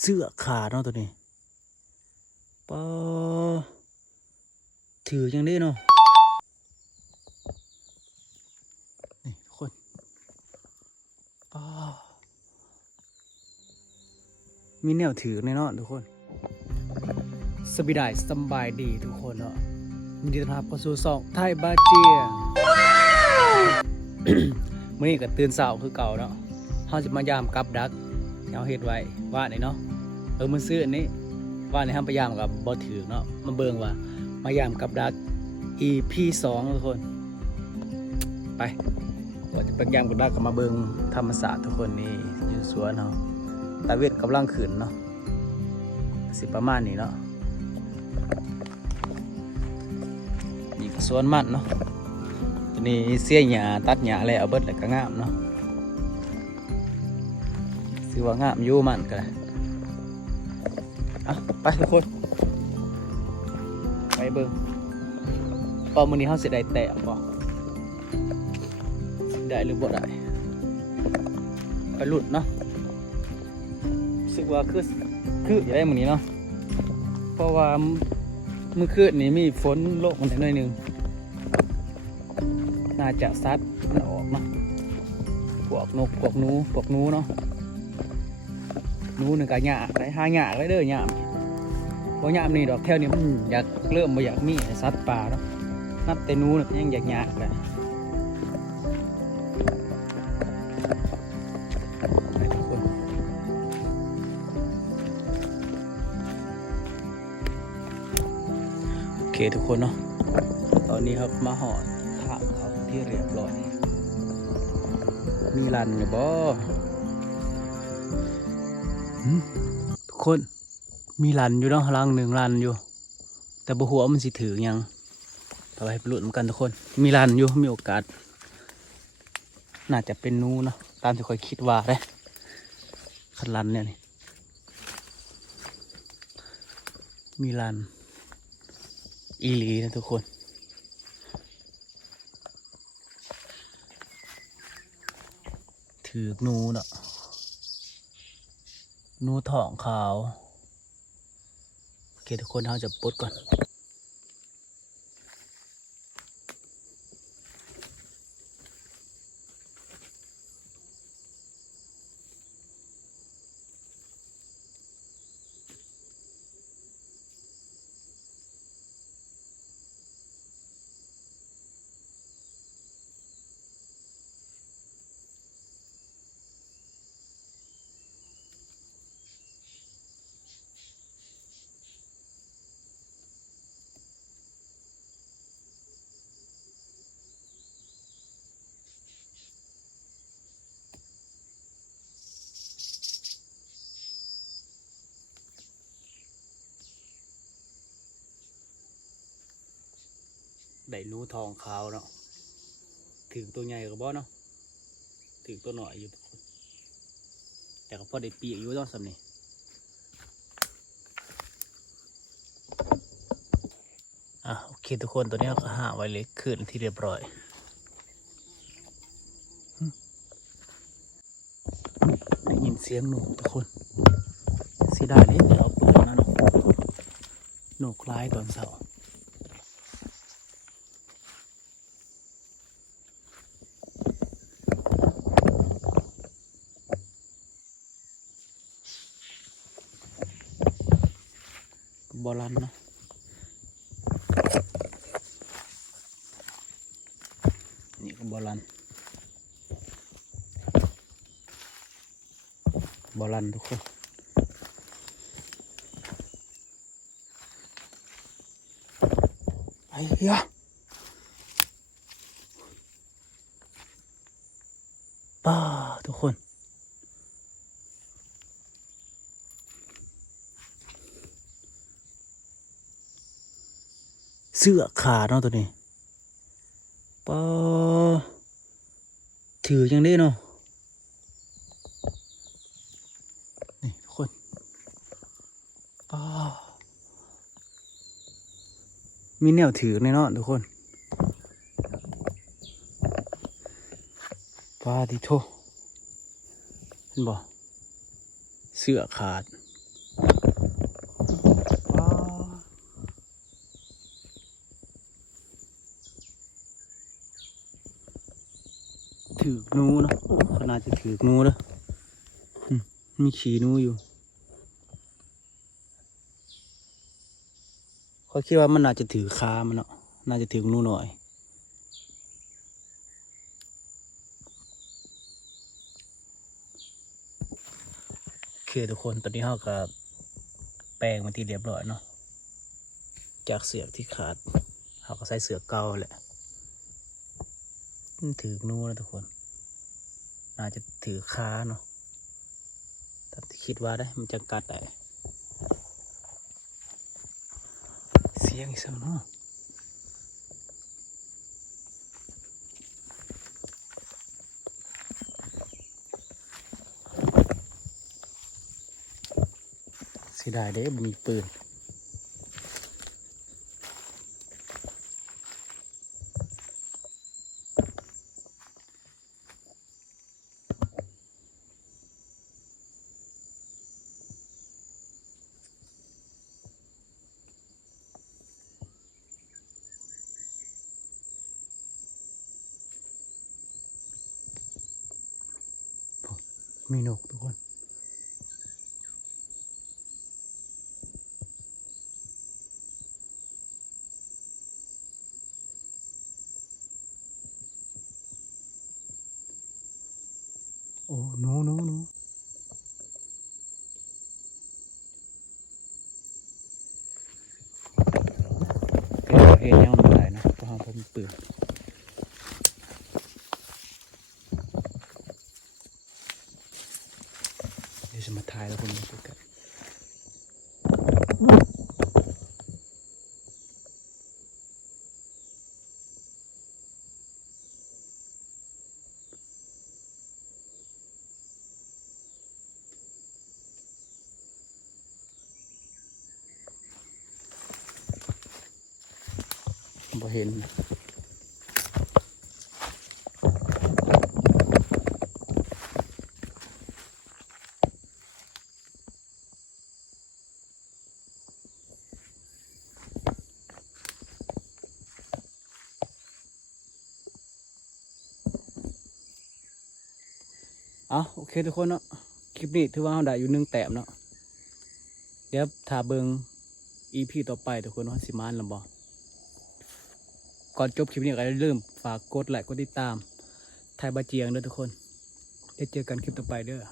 เสื้อขาดเนาะตัวนี้ปอถือยังได้เนาะนี่ทุกคนปอมีแนวถือแน่นอนทุกคนสบายสบายดีทุกคนเนาะยินดีต้อนรับเข้าสู่ช่องไทยบาเจีย มื่อนี้ก็ตื่นเช้าคือเก่าเนาะเขาจะมายามกับดักที่เขาเฮ็ดไว้ว่านี่เนาะมือซื้ออันนี้ว่าในห้ามพยายามกับบ่ถือเนาะมาเบิ่งว่ามายามกับดัก EP 2ทุกคนไปว่าจะไปยามกับดักกับมาเบิ่งธรรมศาสตร์ทุกคนนี่อยู่สวนเนาะตาเวทกำลังขึ้นเนาะสิประมาณนี้เนาะนี่ก็สวนมันเนาะตัวนี้เสียหญ้าตัดหญ้าแล้วเอาเบิดแล้วก็งามเนาะถือว่างามอยู่มันก็ได้ไปทุกคนไปเบิ่งพอมื้อนี้เฮาสิได้แต้มบ่ได้หรือบ่ได้ไปลุ้นเนาะรู้สึกว่าคืออยู่ได้มื้อนี้เนาะเพราะว่ามื้อคืนนี้มีฝนลงนิดหน่อยนึงน่าจะซัดมันออกเนาะพวกนกพวกหนูเนาะหนูนึงก็หยากได้หาหยากได้เด้อหยามบ่หยามนี่ดอกแถวนี้มันอยากเริ่มบ่อยากมีสัตว์ป่าเนาะนับแต่หนูน่ะยังอยากหยากเลยโอเคทุกคนเนาะตอนนี้ครับมาหอดถามเขาที่เรียบร้อยมีรันอยู่บ่ทุกคนมีรันอยู่เนาะรังหนึ่งรันอยู่แต่บ่ฮู้ว่ามันสิถือยังต่อไปไปลุ้นกันทุกคนมีรันอยู่มีโอกาสน่าจะเป็นนูเนาะตามที่ค่อยคิดว่าเลยคันรันเนี่ยนี่มีรันอีหลีนะทุกคนถือนูเนาะนูทองขาวโอเคทุกคนเราจะปลดก่อนได้นูทองขาวเนาะถึงตัวใหญ่กับบ่เนาะถึงตัวหน่อยอยู่แต่ก็พอได้ปีกอยู่ต้องสำนี่โอเคทุกคนตัวนี้ก็หาไว้เลยขึ้นที่เรียบร้อยได้ยินเสียงหนูทุกคนสีได้เลยเดี๋ยวเอาเปิดนะเนาะหนูคล้ายตอนเสาร์บอลันเนาะนี่ก็บอลันทุกคนไปเฮียป้าทุกคนเสื้อขาดเนาะตัวนี้ป้าถือยังได้เนาะนี่ทุกคนป้ามีแนวถือแน่นอนทุกคนป้าดิโทเห็นบ่เสื้อขาด ว้าวถือกหนูเนาะโอ้ขนาดจะถือกหนูแล้วมีขี้หนูอยู่เขาคิดว่ามันน่าจะถือคามันเนาะน่าจะถือกหนูหน่อยโอเคทุกคนตอนนี้เราก็แปลงมาที่เรียบร้อยเนาะจากเสือกที่ขาดเราก็ใส่เสือกเก่าแหละมันถือกหนูนะทุกคนน่าจะถือคาเนาะแต่ที่คิดว่าได้มันจะกัดได้เสียงอีกสักเนาะเสียดายเด้บ่มีปืนมีนกทุกคนโอ้หนูเห็นยังไม่ได้นะเพราะว่าผมปืนเดี๋ยวจะมาถ่ายแล้วคนมาดูกันบ่เห็นโอเคทุกคนเนาะคลิปนี้ถือว่าเราได้อยู่1 แต้มเนาะเดี๋ยวถ้าเบิ่ง EP ต่อไปทุกคนว่าสิมานหรือบ่ก่อนจบคลิปนี้ก็อย่าลืมฝากกดไลค์กดติดตามไทยบาเจียงเด้อทุกคนได้เจอกันคลิปต่อไปเด้อ